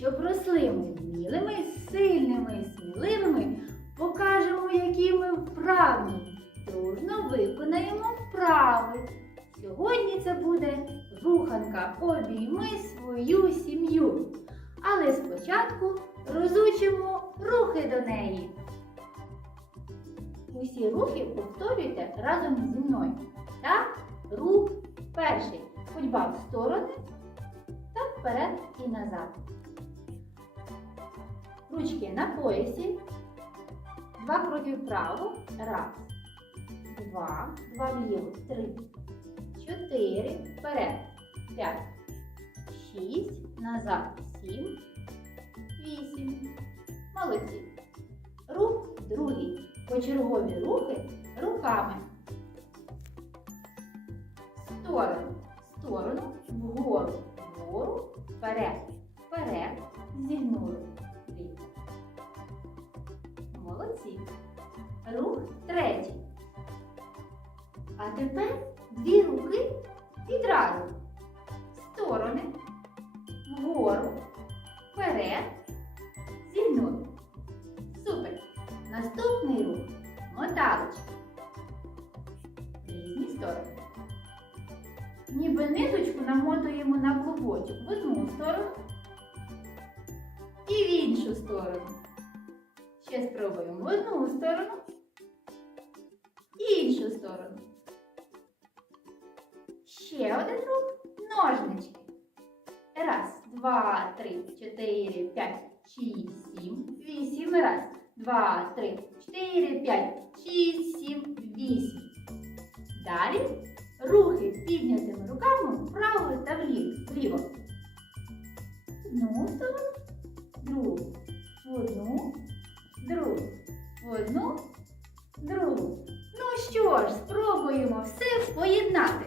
щоб росли ми вмілими, сильними сміливими, покажемо, які ми вправні. Дружно виконаємо вправи. Сьогодні це буде руханка Обійми свою сім'ю. Але спочатку розучимо рухи до неї. Усі рухи повторюйте разом зі мною. Так, рух перший. Ходьба в сторони та вперед і назад. Ручки на поясі. Два кроки вправо. Раз. Два. Два вліво. Три. Чотири. Вперед. П'ять. Шість. Назад. Сім. Вісім. Молодці. Рух другий. Почергові рухи руками. Сторону. Сторону. Вгору. Вгору. Вперед. Вперед. А тепер дві руки відразу. Сторони. Вгору. Вперед. Зігнули. Супер. Наступний рух. Моталочка. Різні сторони. Ніби ниточку намотуємо на клубочок в одну сторону і в іншу сторону. Ще спробуємо в одну сторону і іншу сторону. Ще один рух. Ножнички. Раз, два, три, чотири, п'ять, шість, сім, вісім. Раз, два, три, чотири, п'ять, шість, сім, вісім. Далі рухи піднятими руками вправо та вліво. Одну сторону, другу, в одну, другу, одну, другу. Ну що ж, спробуємо все поєднати.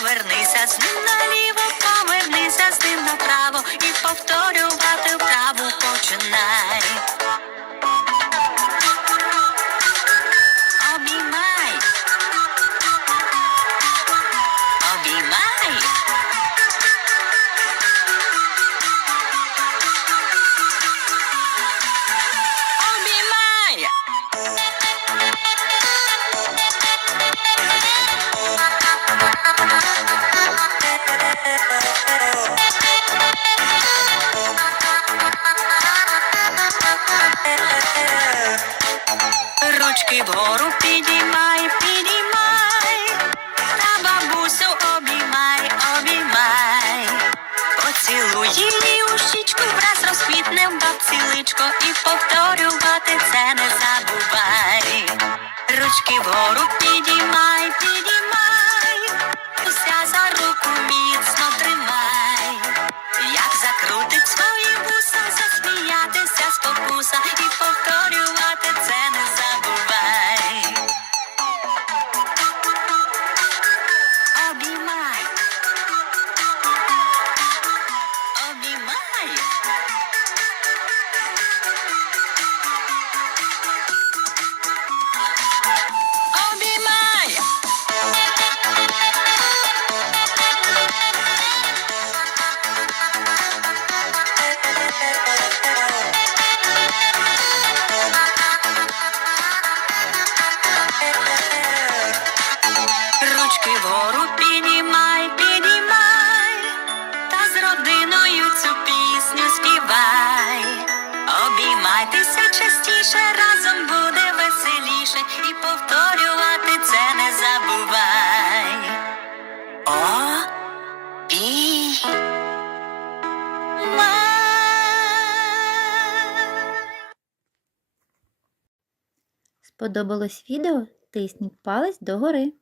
Повернися з ним наліво, повернися з ним направо і повторювати вправу починай. Ручки вгору підіймай, підіймай, та бабусю обіймай, обіймай. Поцілуй її у щічку, враз розквітне в бабці личко і повторювати це не забувай. Ручки вгору підіймай, підіймай, уся за руку міцно Сподобалось відео? Тисніть палець догори.